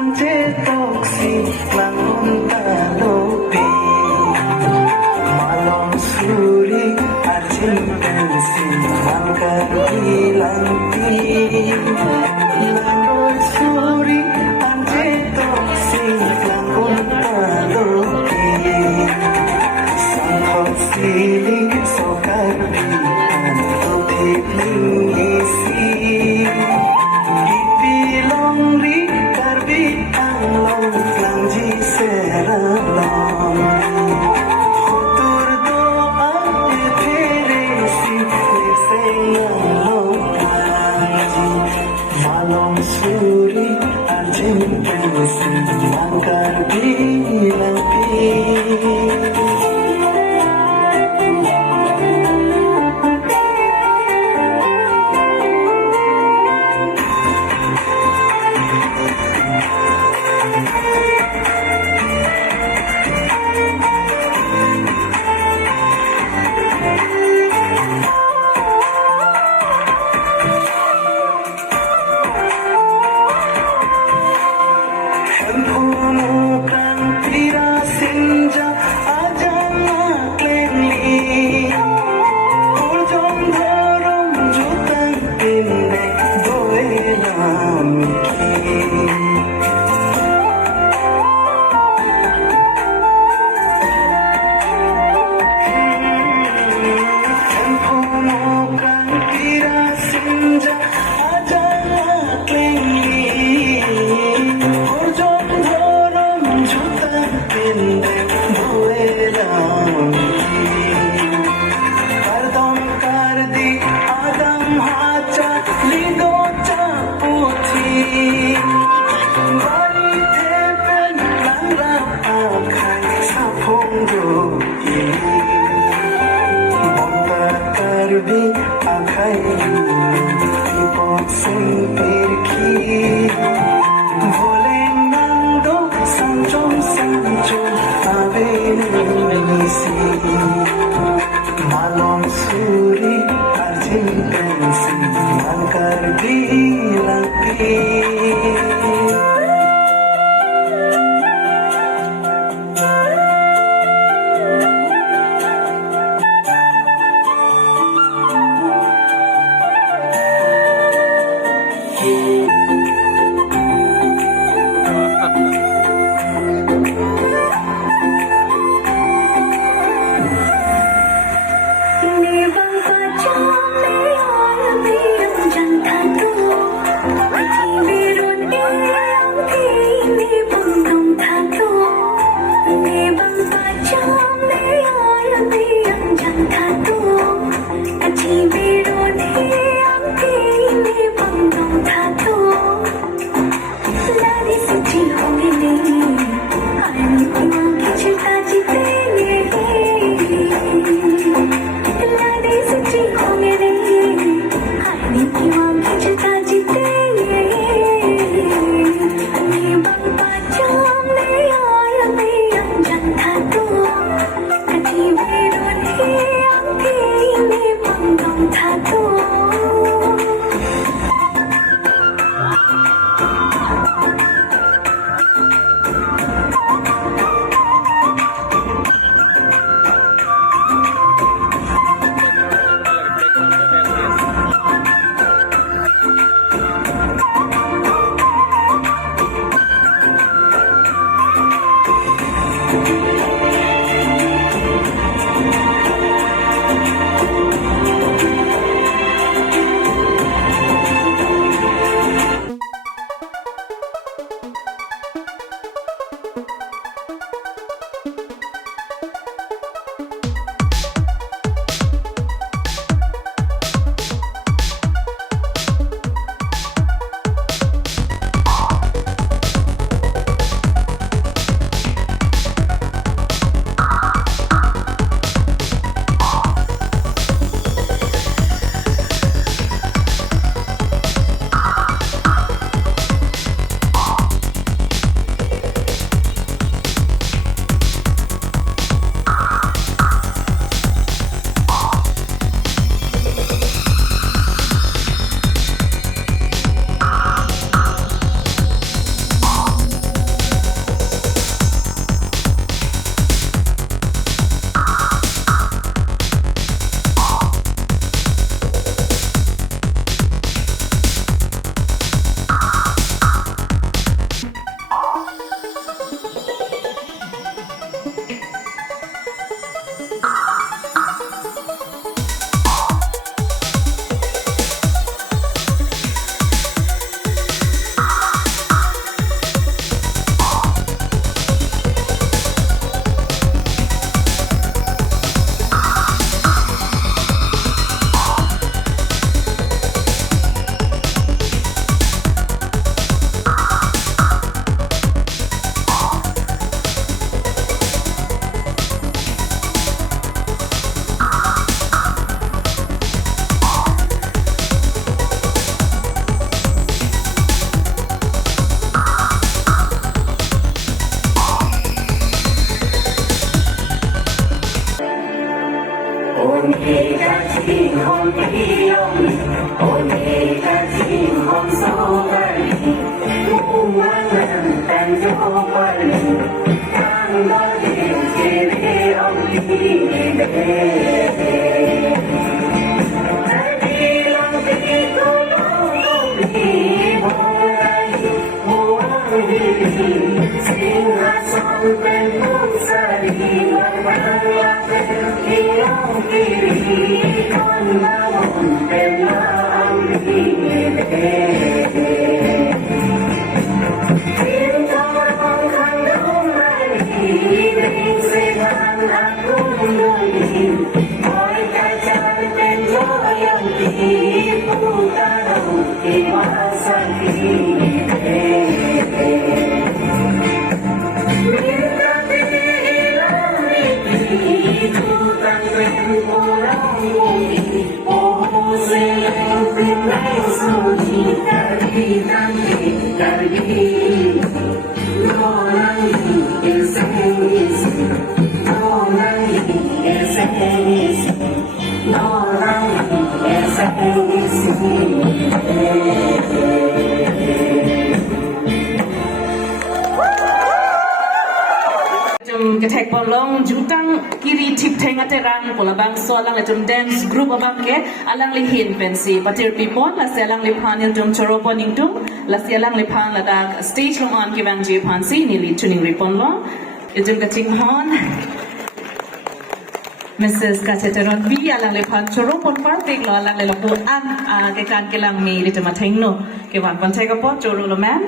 toksi langon talopi malam suri arjun tensi mangkar hilanti langon suri anje toksi langon talopi sanghot sili sokar bihan tothiling isi Suri arjun pensi mangkar bilanti Adam hacha lido chaputhi Jom ketek bolong jutang kiri tip tengah terang pola bang so alang le jom dance group abang ke alang le hin pensi patir pipon la se alang le panel jom choropo ningtung la se alang le pan la dak stage long on ke bang je pansi ni li tuning ripon lo jom kating hon Mrs. Kacheteron B alang le pan choropo par tek lo alang le lo an ke kan ke lang mi ri tama thengno ke wan pan thai ka po choro lo man